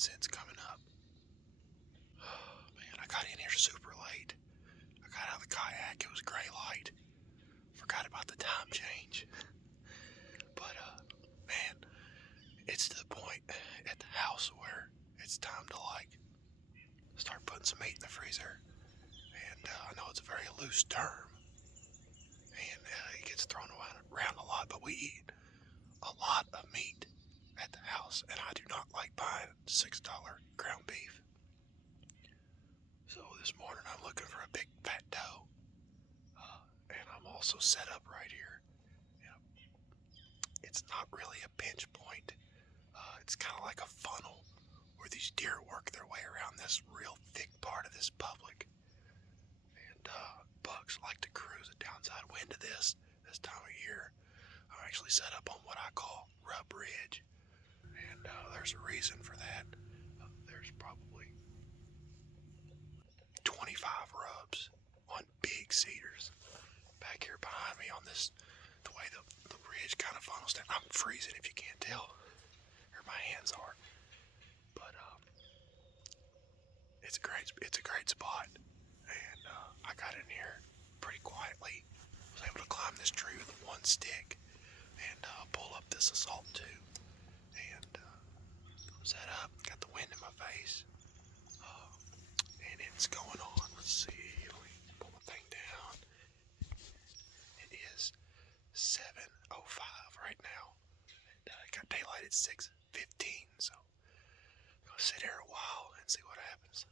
sunset's coming up. Man, I got in here super late. I got out of the kayak. It was gray light. Forgot about the time change. But, man, it's to the point at the house where it's time to, start putting some meat in the freezer. And I know it's a very loose term, and it gets thrown around a lot, but we eat a lot of meat at the house, and I do not like buying $6 ground beef. So this morning I'm looking for a big fat doe, and I'm also set up right here. It's not really a pinch point. It's kind of like a funnel where these deer work their way around this real thick part of this public. And bucks like to cruise a downside wind to this time of year. I'm actually set up on what I call rub ridge. And there's a reason for that. There's probably 25 rubs on big cedars back here behind me on this, the way the ridge kind of funnels down. I'm freezing if you can't tell, or my hands are. But it's a great spot, and I got in here pretty quietly. Was able to climb this tree with one stick and pull up this assault tube, and I'm set up. Got the wind in my face, and it's going on. Let's see. Let me pull the thing down. It is 7:05 right now. And I got daylight at 6:15, so I'm gonna sit here a while and see what happens.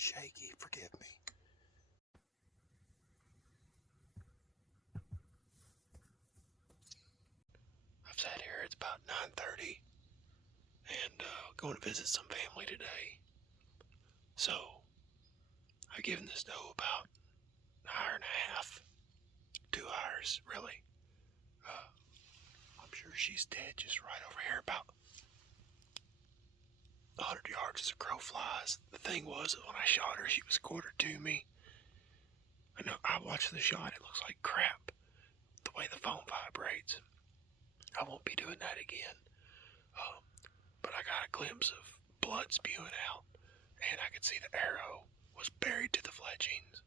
shaky, forgive me. I've sat here, it's about 9:30, and going to visit some family today. So, I've given this doe about an hour and a half, 2 hours, really. I'm sure she's dead just right over here, about 100 yards as a crow flies. The thing was, when I shot her, she was quartered to me. I know, I watched the shot, it looks like crap, the way the phone vibrates. I won't be doing that again. But I got a glimpse of blood spewing out, and I could see the arrow was buried to the fletchings.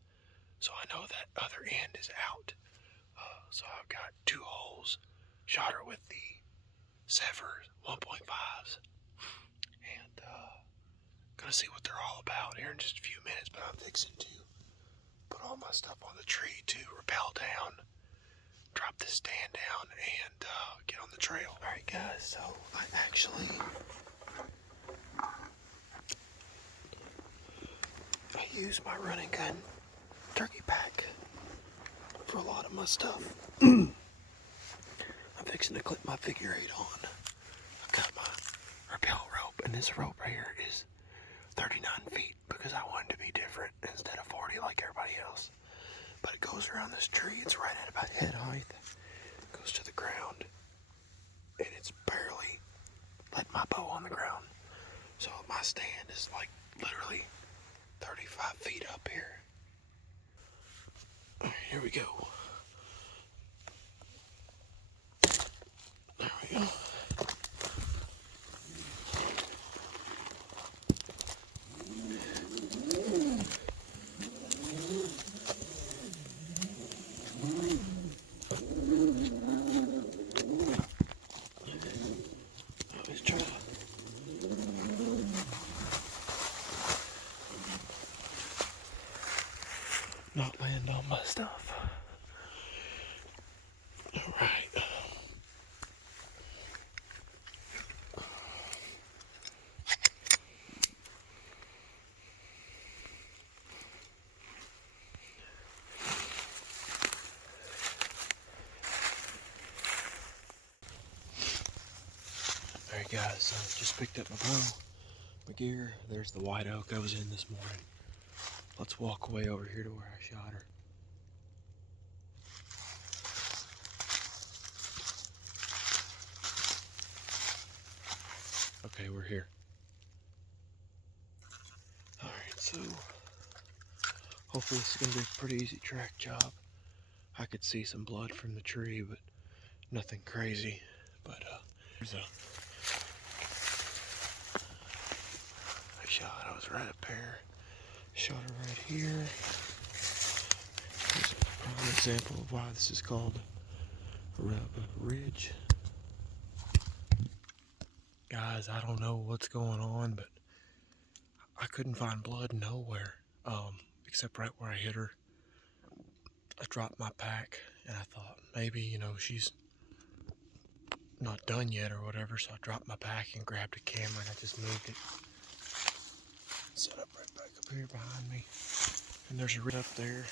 So I know that other end is out. So I've got 2 holes. Shot her with the sevr 1.5s. And gonna see what they're all about here in just a few minutes, but I'm fixing to put all my stuff on the tree to rappel down, drop this stand down, and get on the trail. Alright guys, so I actually use my running gun turkey pack for a lot of my stuff. I'm fixing to clip my figure 8 on. I've got my rappel rope, and this rope right here is 39 feet because I wanted to be different instead of 40 like everybody else. But it goes around this tree, it's right at about head height, goes to the ground, and it's barely letting my bow on the ground. So my stand is like literally 35 feet up here. Alright, here we go. There we go. Let's try to not land on my stuff. Alright. Alright guys, so I just picked up my bow, my gear. There's the white oak I was in this morning. Let's walk away over here to where I shot her. Okay, we're here. Alright, so hopefully this is going to be a pretty easy track job. I could see some blood from the tree, but nothing crazy. But there's a shot. I was right up there. Shot her right here. Here's a prime example of why this is called Rub Ridge. Guys, I don't know what's going on, but I couldn't find blood nowhere, except right where I hit her. I dropped my pack, and I thought maybe, you know, she's not done yet or whatever, so I dropped my pack and grabbed a camera, and I just moved it. Set up right back up here behind me. And there's a red up there.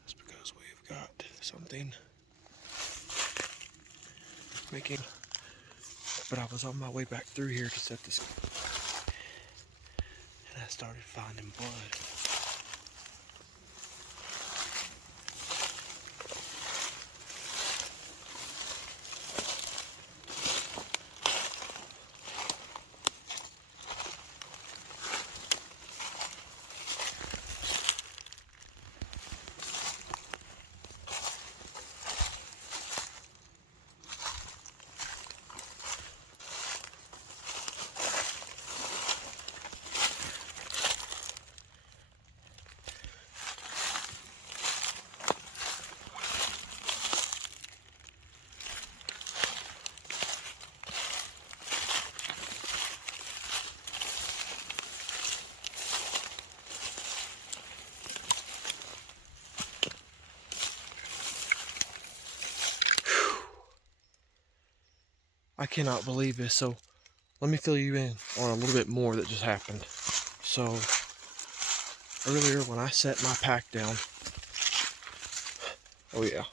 That's because we've got something making. But I was on my way back through here to set this, and I started finding blood. I cannot believe this. So let me fill you in on a little bit more that just happened. So earlier when I set my pack down, oh yeah,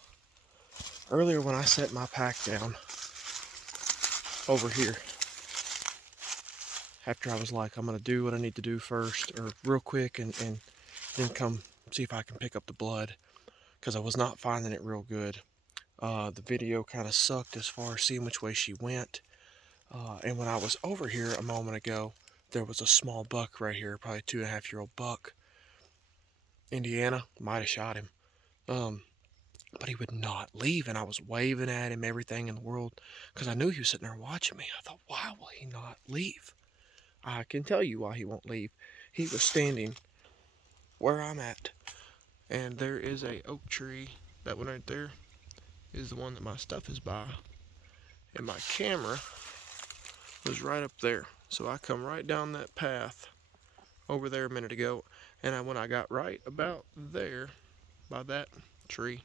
earlier when I set my pack down over here, after I was like, I'm going to do what I need to do first, or real quick, and then come see if I can pick up the blood, because I was not finding it real good. The video kind of sucked as far as seeing which way she went. And when I was over here a moment ago, there was a small buck right here, probably a 2.5-year-old buck. Indiana, might have shot him. But he would not leave, and I was waving at him, everything in the world, because I knew he was sitting there watching me. I thought, why will he not leave? I can tell you why he won't leave. He was standing where I'm at, and there is a oak tree. That one right there is the one that my stuff is by, and my camera was right up there. So I come right down that path over there a minute ago, and when I got right about there by that tree,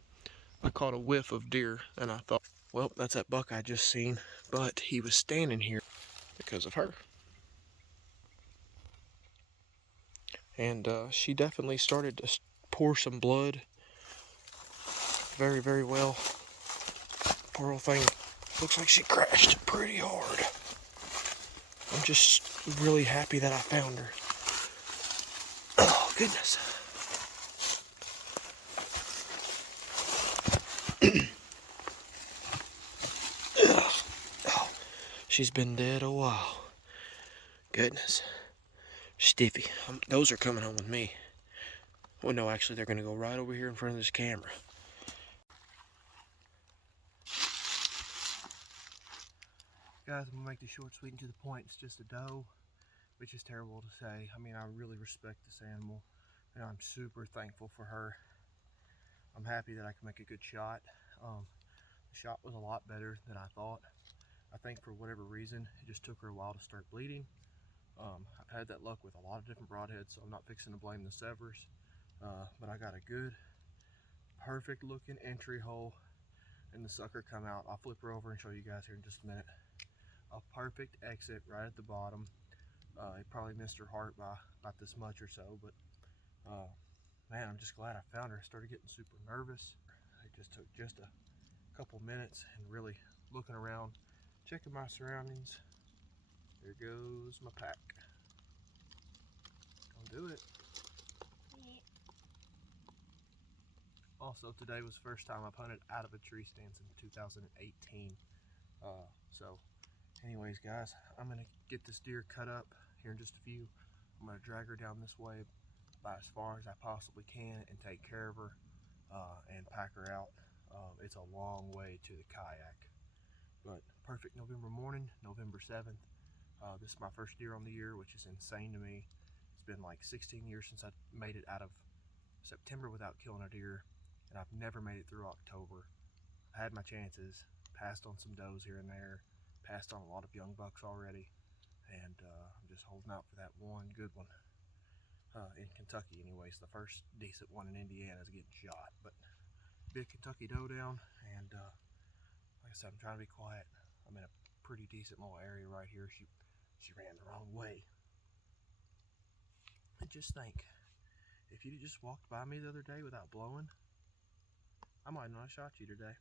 I caught a whiff of deer, and I thought, well, that's that buck I just seen, but he was standing here because of her. And she definitely started to pour some blood very, very well. Poor old thing looks like she crashed pretty hard. I'm just really happy that I found her. Oh, goodness. Oh, she's been dead a while. Goodness. Stiffy. Those are coming home with me. Well, no, actually, they're going to go right over here in front of this camera. Guys, I'm going to make this short, sweet, and to the point. It's just a doe, which is terrible to say. I mean, I really respect this animal, and I'm super thankful for her. I'm happy that I can make a good shot. The shot was a lot better than I thought. I think for whatever reason, it just took her a while to start bleeding. I've had that luck with a lot of different broadheads, so I'm not fixing to blame the severs. But I got a good, perfect looking entry hole, and the sucker come out. I'll flip her over and show you guys here in just a minute. A perfect exit right at the bottom. It probably missed her heart by about this much or so, but man, I'm just glad I found her. I started getting super nervous. It just took just a couple minutes and really looking around, checking my surroundings. There goes my pack. Don't do it. Also, today was the first time I've hunted out of a tree stand since 2018. So anyways, guys, I'm gonna get this deer cut up here in just a few. I'm gonna drag her down this way about as far as I possibly can and take care of her and pack her out. It's a long way to the kayak, but perfect November morning, November 7th. This is my first deer on the year, which is insane to me. It's been like 16 years since I made it out of September without killing a deer, and I've never made it through October. I've had my chances, passed on some does here and there, passed on a lot of young bucks already, and I'm just holding out for that one good one. In Kentucky anyways. The first decent one in Indiana is getting shot, but big Kentucky doe down, and like I said, I'm trying to be quiet. I'm in a pretty decent little area right here. She ran the wrong way. And just think, if you'd just walked by me the other day without blowing, I might not have shot you today.